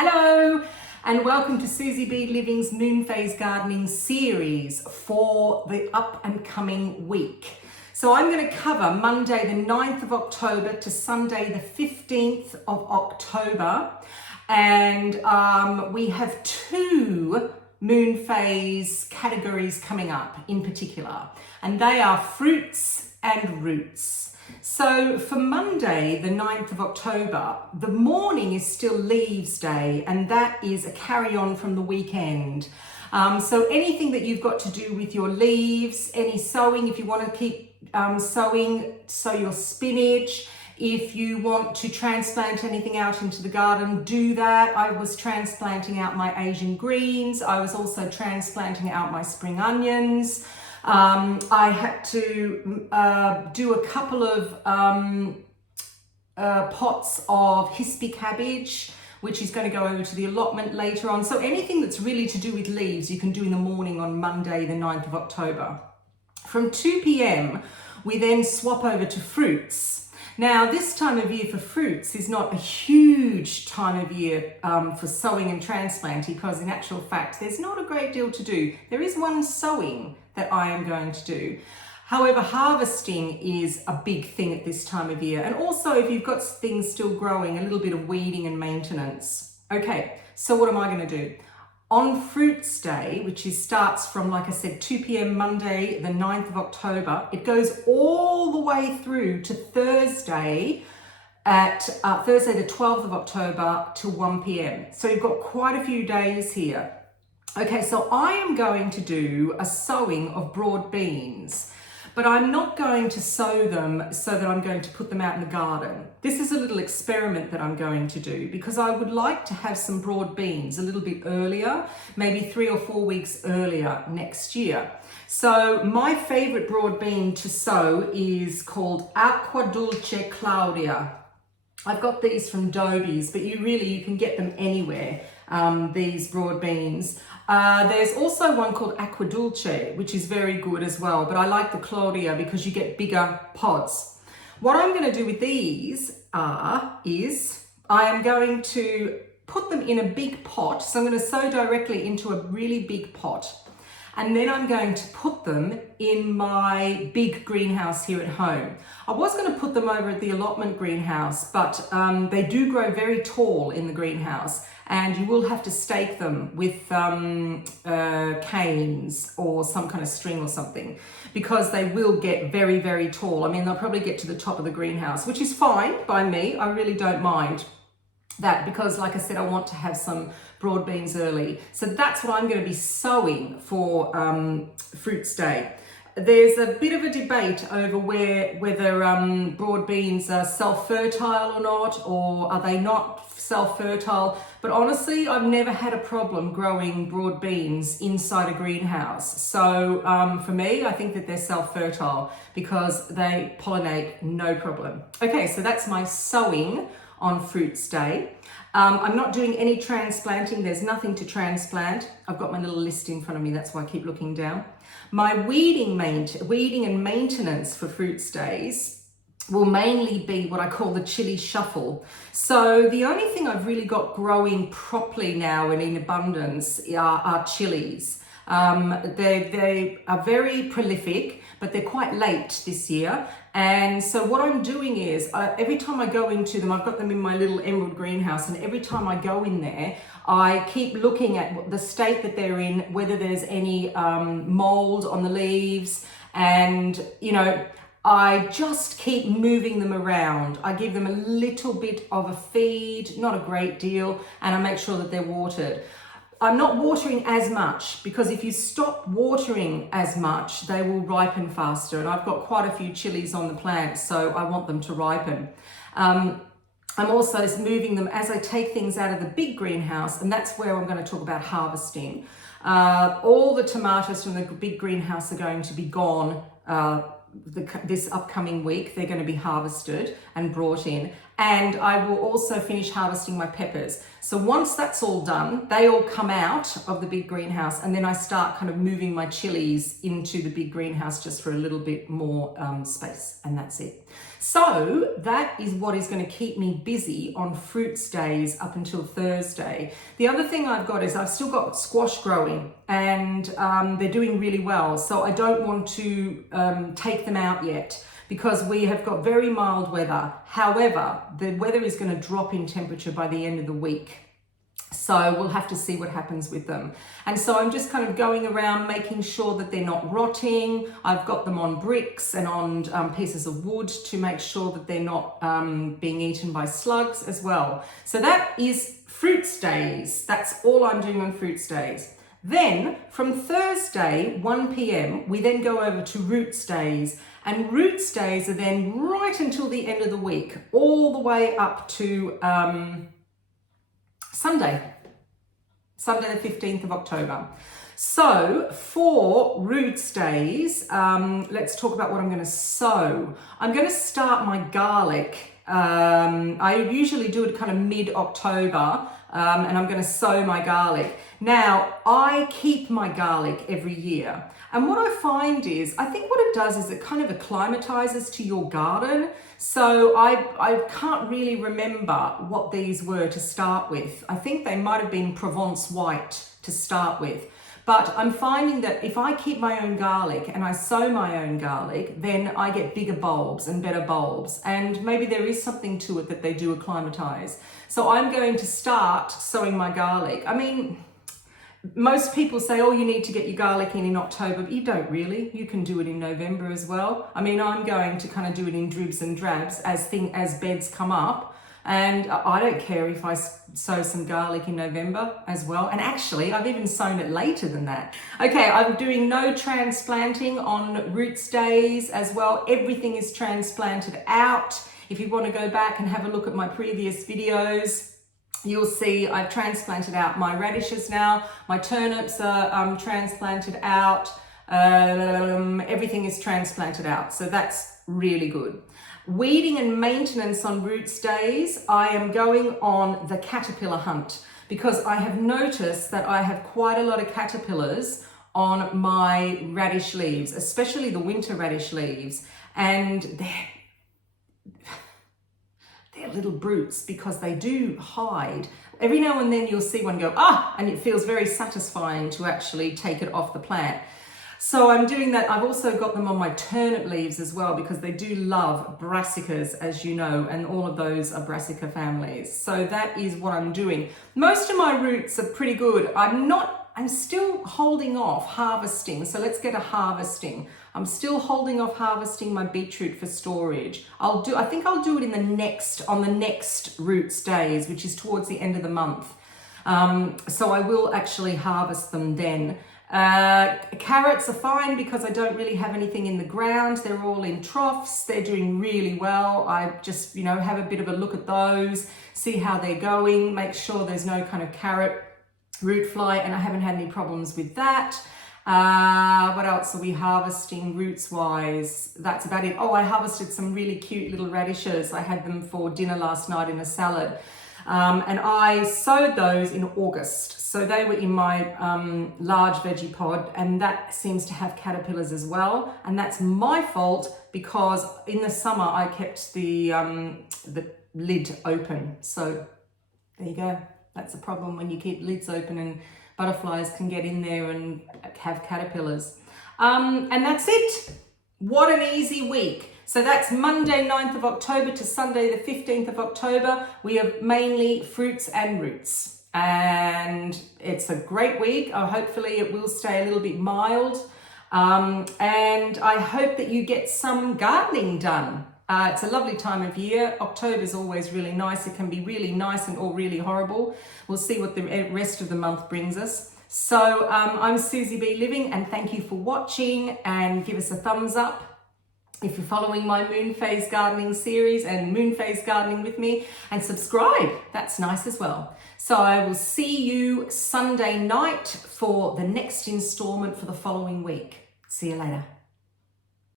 Hello and welcome to SusyBLiving's Moonphase gardening series for the up and coming week. So I'm going to cover Monday the 9th of October to Sunday the 15th of October, and we have two Moonphase categories coming up in particular, and they are fruits and roots. So for Monday, the 9th of October, the morning is still Leaves Day, and that is a carry on from the weekend. So anything that you've got to do with your leaves, any sowing, if you want to keep sowing, sow your spinach. If you want to transplant anything out into the garden, do that. I was transplanting out my Asian greens. I was also transplanting out my spring onions. I had to do a couple of pots of hispy cabbage, which is going to go over to the allotment later on. So anything that's really to do with leaves, you can do in the morning on Monday, the 9th of October. From 2 p.m, we then swap over to fruits. Now, this time of year for fruits is not a huge time of year for sowing and transplanting, because in actual fact, there's not a great deal to do. There is one sowing that I am going to do. However, harvesting is a big thing at this time of year. And also, if you've got things still growing, a little bit of weeding and maintenance. Okay, so what am I going to do? On Fruits Day, which starts from, like I said, 2 p.m. Monday, the 9th of October, it goes all the way through to Thursday at Thursday the 12th of October to 1 p.m. So you've got quite a few days here. Okay, so I am going to do a sowing of broad beans, but I'm not going to sow them so that I'm going to put them out in the garden. This is a little experiment that I'm going to do because I would like to have some broad beans a little bit earlier, maybe 3 or 4 weeks earlier next year. So my favorite broad bean to sow is called Acqua Dulce Claudia. I've got these from Dobie's, but you can get them anywhere, these broad beans. There's also one called Acqua Dulce, which is very good as well, but I like the Claudia because you get bigger pods. What I'm going to do with these is I am going to put them in a big pot. So I'm going to sow directly into a really big pot. And then I'm going to put them in my big greenhouse here at home. I was going to put them over at the allotment greenhouse, but they do grow very tall in the greenhouse, and you will have to stake them with canes or some kind of string or something, because they will get very, very tall. I mean, they'll probably get to the top of the greenhouse, which is fine by me. I really don't mind that because, like I said, I want to have some broad beans early. So that's what I'm going to be sowing for Fruits Day. There's a bit of a debate over whether broad beans are self-fertile or not, or are they not self-fertile. But honestly, I've never had a problem growing broad beans inside a greenhouse. So for me, I think that they're self-fertile because they pollinate no problem. Okay, so that's my sowing on Fruits Day. I'm not doing any transplanting. There's nothing to transplant. I've got my little list in front of me. That's why I keep looking down. My weeding and maintenance for Fruits Days will mainly be what I call the chili shuffle. So the only thing I've really got growing properly now and in abundance are chilies. They are very prolific, but they're quite late this year. And so what I'm doing is every time I go into them, I've got them in my little emerald greenhouse, and every time I go in there, I keep looking at the state that they're in, whether there's any mold on the leaves, and I just keep moving them around. I give them a little bit of a feed, not a great deal, and I make sure that they're watered. I'm not watering as much because if you stop watering as much, they will ripen faster. And I've got quite a few chilies on the plant, so I want them to ripen. I'm also moving them as I take things out of the big greenhouse, and that's where I'm going to talk about harvesting. All the tomatoes from the big greenhouse are going to be gone this upcoming week. They're going to be harvested and brought in. And I will also finish harvesting my peppers. So once that's all done, they all come out of the big greenhouse, and then I start kind of moving my chilies into the big greenhouse just for a little bit more space, and that's it. So that is what is going to keep me busy on fruits days up until Thursday. The other thing I've got is I've still got squash growing, and they're doing really well. So I don't want to take them out yet, because we have got very mild weather. However, the weather is going to drop in temperature by the end of the week. So we'll have to see what happens with them. And so I'm just kind of going around making sure that they're not rotting. I've got them on bricks and on pieces of wood to make sure that they're not being eaten by slugs as well. So that is fruits days. That's all I'm doing on fruits days. Then from Thursday, 1 p.m, we then go over to roots days. And roots days are then right until the end of the week, all the way up to Sunday the 15th of October. So for roots days, let's talk about what I'm going to sow. I'm going to start my garlic. I usually do it kind of mid-October, and I'm going to sow my garlic. Now, I keep my garlic every year. And what I find is, I think what it does is it kind of acclimatizes to your garden. So I can't really remember what these were to start with. I think they might have been Provence white to start with. But I'm finding that if I keep my own garlic and I sow my own garlic, then I get bigger bulbs and better bulbs. And maybe there is something to it that they do acclimatize. So I'm going to start sowing my garlic. I mean, most people say, oh, you need to get your garlic in October, but you don't really. You can do it in November as well. I mean, I'm going to kind of do it in dribs and drabs as beds come up. And I don't care if I sow some garlic in November as well. And actually, I've even sown it later than that. Okay, I'm doing no transplanting on roots days as well. Everything is transplanted out. If you want to go back and have a look at my previous videos, you'll see I've transplanted out my radishes now. My turnips are transplanted out. Everything is transplanted out. So that's really good. Weeding and maintenance on roots days, I am going on the caterpillar hunt, because I have noticed that I have quite a lot of caterpillars on my radish leaves, especially the winter radish leaves. And they're little brutes, because they do hide. Every now and then you'll see one go, and it feels very satisfying to actually take it off the plant. So I'm doing that. I've also got them on my turnip leaves as well, because they do love brassicas, as you know, and all of those are brassica families. So that is what I'm doing. Most of my roots are pretty good. I'm still holding off harvesting. So let's get a harvesting. I'm still holding off harvesting my beetroot for storage. I think I'll do it on the next roots days, which is towards the end of the month. So I will actually harvest them then. Carrots are fine, because I don't really have anything in the ground. They're all in troughs. They're doing really well. I just, have a bit of a look at those, see how they're going, make sure there's no kind of carrot root fly, and I haven't had any problems with that. What else are we harvesting roots wise? That's about it. Oh, I harvested some really cute little radishes. I had them for dinner last night in a salad. And I sowed those in August. So they were in my large veggie pod, and that seems to have caterpillars as well. And that's my fault, because in the summer I kept the lid open. So there you go. That's a problem when you keep lids open, and butterflies can get in there and have caterpillars. And that's it. What an easy week. So that's Monday 9th of October to Sunday the 15th of October. We have mainly fruits and roots. And it's a great week. Hopefully it will stay a little bit mild. And I hope that you get some gardening done. It's a lovely time of year. October is always really nice. It can be really nice and or really horrible. We'll see what the rest of the month brings us. So I'm SusyBLiving, and thank you for watching, and give us a thumbs up if you're following my Moonphase gardening series and Moonphase gardening with me, and subscribe. That's nice as well. So I will see you Sunday night for the next installment for the following week. See you later.